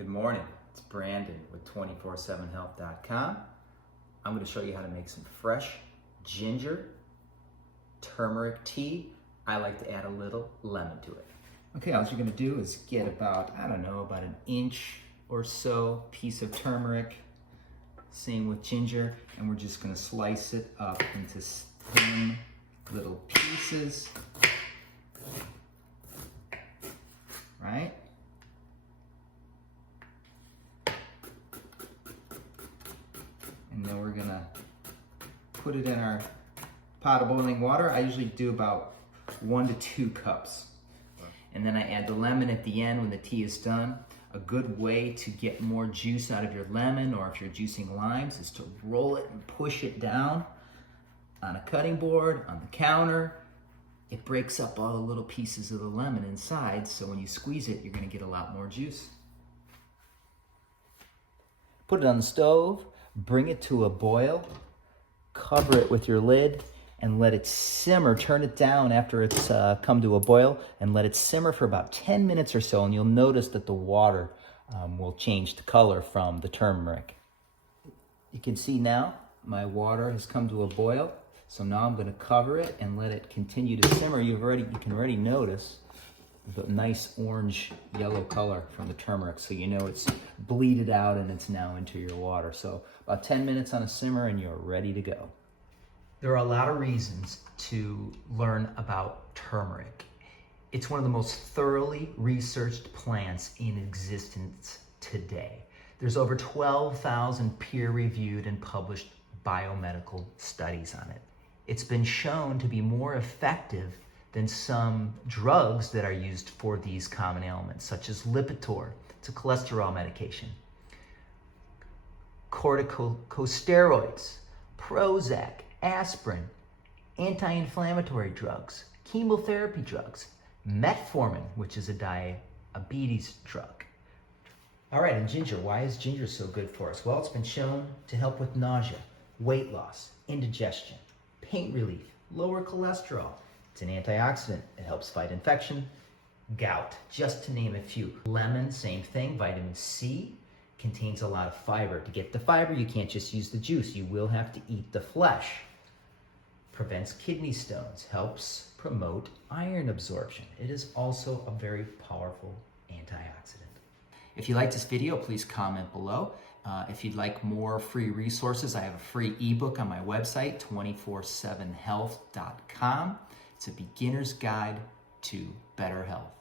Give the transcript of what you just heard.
Good morning, it's Brandon with 247health.com. I'm going to show you how to make some fresh ginger turmeric tea. I like to add a little lemon to it. Okay, all you're going to do is get about an inch or so piece of turmeric, same with ginger, and we're just going to slice it up into thin little pieces, right? And then we're gonna put it in our pot of boiling water. I usually do about 1 to 2 cups. And then I add the lemon at the end when the tea is done. A good way to get more juice out of your lemon, or if you're juicing limes, is to roll it and push it down on a cutting board, on the counter. It breaks up all the little pieces of the lemon inside, so when you squeeze it, you're gonna get a lot more juice. Put it on the stove, bring it to a boil, cover it with your lid, and let it simmer. Turn it down after it's come to a boil, and let it simmer for about 10 minutes or so, and you'll notice that the water will change the color from the turmeric. You can see now my water has come to a boil, so now I'm going to cover it and let it continue to simmer. You can already notice the nice orange yellow color from the turmeric, so you know it's bleeded out and it's now into your water. So about 10 minutes on a simmer and you're ready to go. There are a lot of reasons to learn about turmeric. It's one of the most thoroughly researched plants in existence today. There's over 12,000 peer-reviewed and published biomedical studies on it. It's been shown to be more effective than some drugs that are used for these common ailments, such as Lipitor. It's a cholesterol medication. Corticosteroids, Prozac, aspirin, anti-inflammatory drugs, chemotherapy drugs, metformin, which is a diabetes drug. All right, and ginger. Why is ginger so good for us? Well, it's been shown to help with nausea, weight loss, indigestion, pain relief, lower cholesterol. It's an antioxidant. It helps fight infection, gout, just to name a few. Lemon, same thing. Vitamin C contains a lot of fiber. To get the fiber, you can't just use the juice. You will have to eat the flesh. Prevents kidney stones, helps promote iron absorption. It is also a very powerful antioxidant. If you like this video, please comment below. If you'd like more free resources, I have a free ebook on my website, 247health.com. It's a beginner's guide to better health.